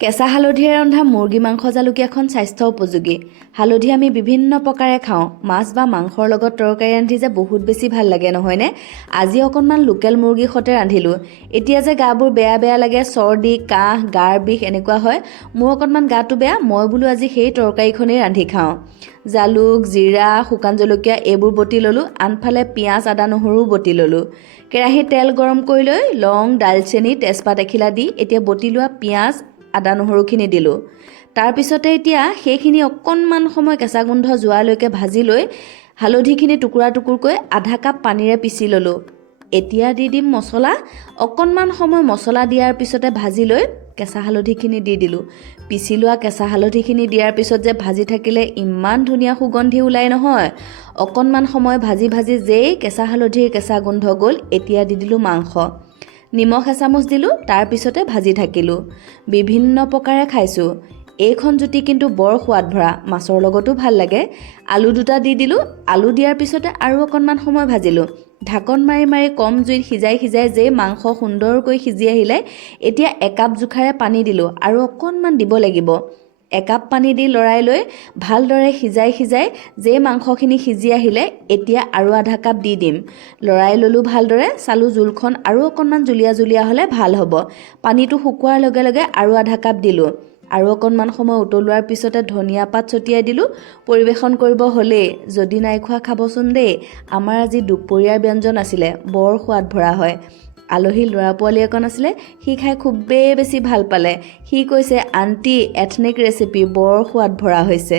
কেঁচা হালধিৰে ৰন্ধা মুৰ্গী মাংস জালুকীয়াখন স্বাস্থ্য উপযোগী। হালধি আমি বিভিন্ন প্ৰকাৰে খাওঁ। মাছ বা মাংসৰ লগত তৰকাৰী ৰান্ধি যে বহুত বেছি ভাল লাগে নহয়নে? আজি অকণমান লোকেল মুৰ্গীৰ সৈতে ৰান্ধিলোঁ। এতিয়া যে গাবোৰ বেয়া বেয়া লাগে, চৰ্দি, কাহ, গাৰ বিষ এনেকুৱা হয়। মোৰ অকণমান গাটো বেয়া, মই বোলো আজি সেই তৰকাৰীখনেই ৰান্ধি খাওঁ। জালুক, জিৰা, শুকান জলকীয়া এইবোৰ বটি ল'লোঁ। আনফালে পিঁয়াজ, আদা, নহৰুও বটি ল'লোঁ। কেৰাহীত তেল গৰম কৰি লৈ লং, দালচেনি, তেজপাত এখিলা দি এতিয়া বটি লোৱা পিঁয়াজ, আদা নহৰুখিনি দিলোঁ। তাৰপিছতে এতিয়া সেইখিনি অকণমান সময় কেঁচা গোন্ধ যোৱালৈকে ভাজি লৈ হালধিখিনি টুকুৰা টুকুৰকৈ আধা কাপ পানীৰে পিচি ল'লোঁ। এতিয়া দি দিম মছলা। অকণমান সময় মছলা দিয়াৰ পিছতে ভাজি লৈ কেঁচা হালধিখিনি দি দিলোঁ। পিচি লোৱা কেঁচা হালধিখিনি দিয়াৰ পিছত যে ভাজি থাকিলে ইমান ধুনীয়া সুগন্ধি ওলাই নহয়। অকণমান সময় ভাজি ভাজি যেই কেঁচা হালধিৰ কেঁচা গোন্ধ গ'ল, এতিয়া দি দিলোঁ মাংস। নিমখ এচামুচ দিলোঁ, তাৰপিছতে ভাজি থাকিলোঁ। বিভিন্ন প্ৰকাৰে খাইছোঁ। এইখন জুতি কিন্তু বৰ সোৱাদ ভৰা, মাছৰ লগতো ভাল লাগে। আলু দুটা দি দিলোঁ। আলু দিয়াৰ পিছতে আৰু অকণমান সময় ভাজিলোঁ। ঢাকন মাৰি মাৰি কম জুইত সিজাই যেই মাংস সুন্দৰকৈ সিজি আহিলে, এতিয়া একাপ জোখাৰে পানী দিলোঁ আৰু অকণমান দিব লাগিব। একাপ পানী দি লৰাই লৈ ভালদৰে সিজাই যেই মাংসখিনি সিজি আহিলে, এতিয়া আৰু আধা কাপ দি দিম। লৰাই ল'লোঁ ভালদৰে, চালোঁ জোলখন আৰু অকণমান জুলীয়া জুলীয়া হ'লে ভাল হ'ব। পানীটো শুকোৱাৰ লগে লগে আৰু আধা কাপ দিলোঁ। আৰু অকণমান সময় উতলোৱাৰ পিছতে ধনিয়া পাত ছটিয়াই দিলোঁ। পৰিৱেশন কৰিব হ'লেই। যদি নাই খোৱা খাবচোন দেই। আমাৰ আজি দুপৰীয়াৰ ব্যঞ্জন আছিলে, বৰ সোৱাদ ভৰা হয়। আলহীৰ ল'ৰা পোৱালি অকণ আছিলে, সি খাই খুবেই বেছি ভাল পালে। সি কৈছে, আণ্টি এথনিক ৰেচিপি বৰ সোৱাদ ভৰা হৈছে।